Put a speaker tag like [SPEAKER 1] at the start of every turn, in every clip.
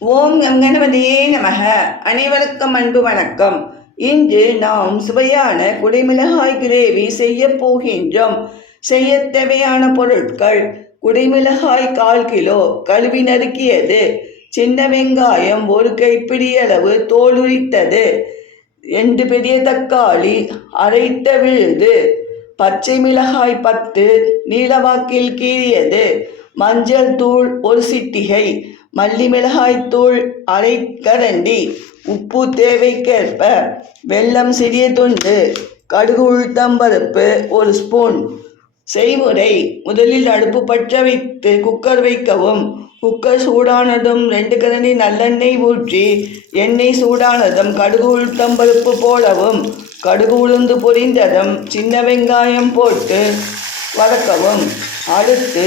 [SPEAKER 1] ஓம் M கணபதியே நமக. அனைவருக்கும் அன்பு வணக்கம். இன்று நாம் சுவையான குடைமிளகாய் கிரேவி செய்ய போகின்றோம். செய்ய தேவையான பொருட்கள் குடைமிளகாய் கால் கிலோ கழுவி நறுக்கியது. சின்ன வெங்காயம் ஒரு கைப்பிடி அளவு தோல் உரித்தது. ரெண்டு பெரிய தக்காளி அரைத்த விழுது. பச்சை மிளகாய் பத்து நீளவாக்கில் கீறியது. மஞ்சள் தூள் ஒரு சிட்டிகை மல்லி மிளகாய் தூள் அரை கரண்டி. உப்பு தேவைக்கேற்ப வெல்லம் சிறிய துண்டு கடுகு உளுத்தம்பருப்பு ஒரு ஸ்பூன். செய்முறை முதலில் அடுப்பு பற்ற வைத்து குக்கர் வைக்கவும். குக்கர் சூடானதும் ரெண்டு கரண்டி நல்லெண்ணெய் ஊற்றி எண்ணெய் சூடானதும் கடுகு உளுத்தம்பருப்பு போலவும் கடுகு உளுந்து பொரிந்ததும் சின்ன வெங்காயம் போட்டு வதக்கவும். அடுத்து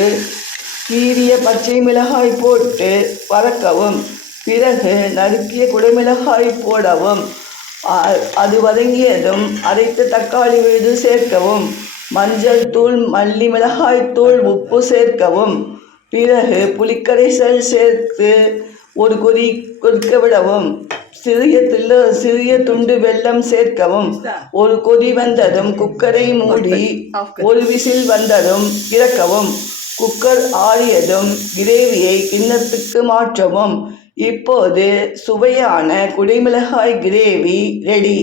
[SPEAKER 1] கீறிய பச்சை மிளகாய் போட்டு வதக்கவும். பிறகு நறுக்கிய குடைமிளகாய் போடவும். அது வதங்கியதும் அரைத்த தக்காளி விழுது சேர்க்கவும். மஞ்சள் தூள் மல்லி மிளகாய் தூள் உப்பு சேர்க்கவும். பிறகு புளிக்கரைசல் சேர்த்து ஒரு கொதி கொதிக்க விடவும். சிறிய தில்லு சிறிய துண்டு வெல்லம் சேர்க்கவும். ஒரு கொதி வந்ததும் குக்கரை மூடி ஒரு விசில் வந்ததும் இறக்கவும். குக்கர் ஆறியதும் கிரேவியை கிண்ணத்துக்கு மாற்றவும். இப்போது சுவையான குடைமிளகாய் கிரேவி ரெடி.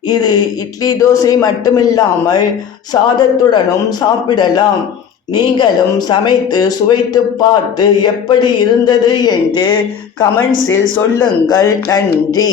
[SPEAKER 1] இது இட்லி தோசை மட்டுமில்லாமல் சாதத்துடனும் சாப்பிடலாம். நீங்களும் சமைத்து சுவைத்து பார்த்து எப்படி இருந்தது என்று கமெண்ட்ஸில் சொல்லுங்கள். நன்றி.